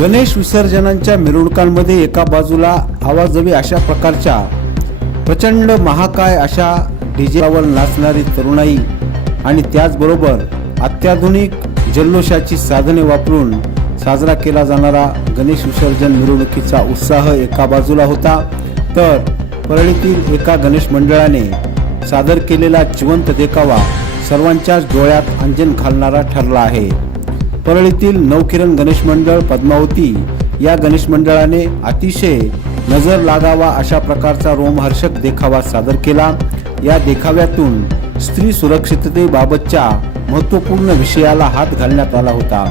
गणेश विसर्जनांच्या मिरवणुकांमध्ये एका बाजूला आवाजवी अशा प्रकारच्या प्रचंड महाकाय अशा डीजेवर नाचणारी तरुणाई आणि त्याचबरोबर अत्याधुनिक जल्लोषाची साधने वापरून साजरा केला जाणारा गणेश विसर्जन मिरवणुकीचा उत्साह एका बाजूला होता, तर परळीतील एका गणेश मंडळाने सादर केलेला जिवंत देखावा सर्वांच्याच डोळ्यात अंजन घालणारा ठरला आहे। परळीतील नवकिरण गणेश मंडळ पद्मावती या गणेश मंडळाने अतिशय नजर लागावा अशा प्रकारचा रोमहर्षक देखावा सादर केला। या देखाव्यातून स्त्री सुरक्षिततेबाबतच्या महत्त्वपूर्ण विषयाला हात घालण्यात आला होता।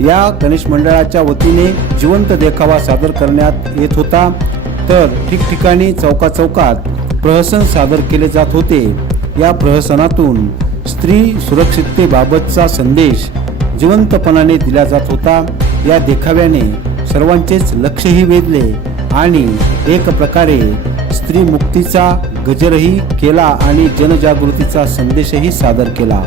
या गणेश मंडळाच्या वतीने जिवंत देखावा सादर करण्यात येत होता, तर ठिकठिकाणी चौकाचौकात प्रहसन सादर केले जात होते। या प्रहसनातून स्त्री सुरक्षिततेबाबतचा संदेश जिवंतपणाने दिला जात होता। या देखाव्याने सर्वांचेच लक्षही वेधले आणि एक प्रकारे स्त्री मुक्तीचा गजरही केला आणि जनजागृतीचा संदेशही सादर केला।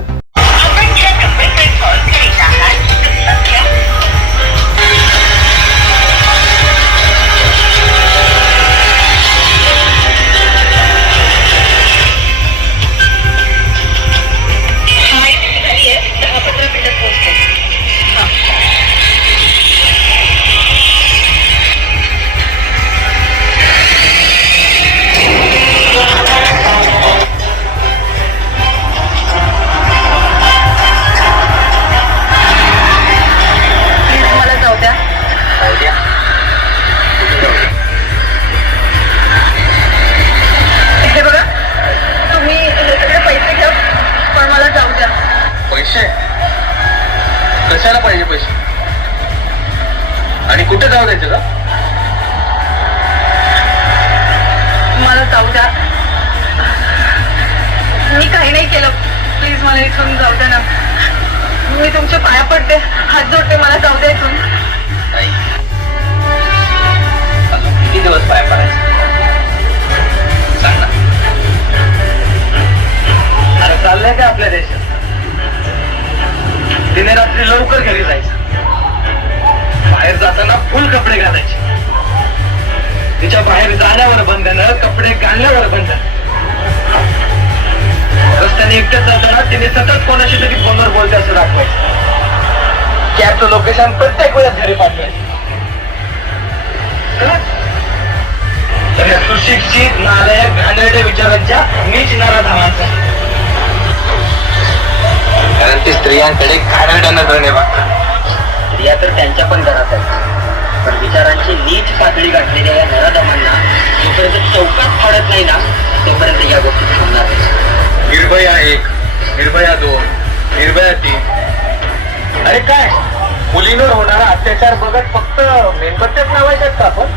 कशाला पाहिजे पैसे आणि कुठे जाऊ द्यायचं का? मला जाऊ द्या, मी काही नाही केलं, प्लीज मला इथून जाऊ द्या ना, मी तुमच्या पाया पडते, हात जोडते, मला जाऊ द्या इथून। अजून किती दिवस पाया पडायचं सांग ना? अरे चाललंय का आपल्या देशात दिने रात्री लवकर घरी जायचं, बाहेर जाताना फुल कपडे घालायचे, तिच्या बाहेर जाण्यावर बंधन, कपडे घालण्यावर बंधन, रस्त्याने एकटं जाताना तिने सतत कोणाशी तरी फोनवर बोलते असं दाखवायचं, कॅबचं लोकेशन प्रत्येक वेळेस घरी पाठवायचं। तर या सुशिक्षित नालायक घाणेरड्या विचारांच्या नीच नराधामांचा, कारण ती स्त्रियांकडे घाणेरड्या नजरेने बघतात। स्त्रिया तर त्यांच्या पण घरात आहेत, पण विचारांची नीच पातळी गाठलेल्या या नराधमांना जोपर्यंत चौकात फाडत नाही ना, तोपर्यंत या गोष्टी थांबणार नाही। निर्भया 1, निर्भया 2, निर्भया 3, अरे काय मुलींवर होणारा अत्याचार बघत फक्त मेणबत्त्याच लावायच्यात का आपण?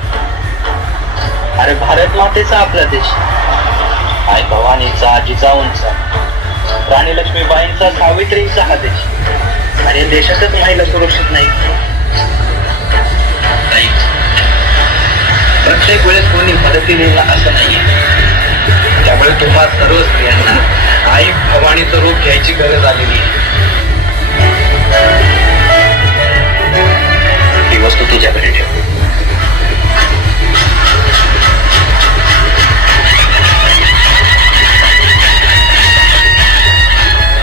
अरे भारत मातेचा आपला देश, आई भवानीचा, जिजाऊंचा, राणी लक्ष्मीबाईंचा, सावित्रींचा हा देश, आणि देशातच महिला सुरक्षित नाही। प्रत्येक वेळेस कोणी मदतीने असं नाहीये, त्यामुळे तुम्हा सर्व स्त्रियांना आई भवानीचं रूप घ्यायची गरज आलेली आहे। ही वस्तू तुझ्याकडे ठेव,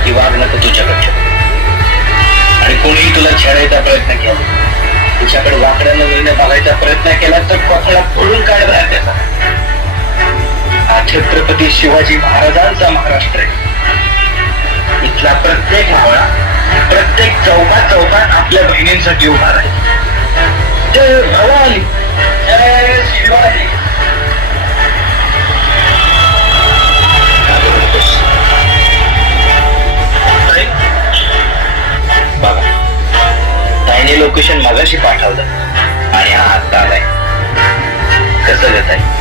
ही वागणं तुझ्याकडे ठेव, आणि कोणीही तुला छेडायचा प्रयत्न केला, तुझ्याकडे वाकड्या नजरेने बघायचा प्रयत्न केला तर कोथळा फोडून काढ राहा त्याचा। हा छत्रपती शिवाजी महाराजांचा महाराष्ट्र आहे, इथला प्रत्येक मावळा, प्रत्येक चौकात आपल्या बहिणींसाठी उभा राहील। जय भवानी, जय शिवाजी। बघा, ताईने लोकेशन मगाशी पाठवलं आणि हा आता आलाय, कसं घेत आहे?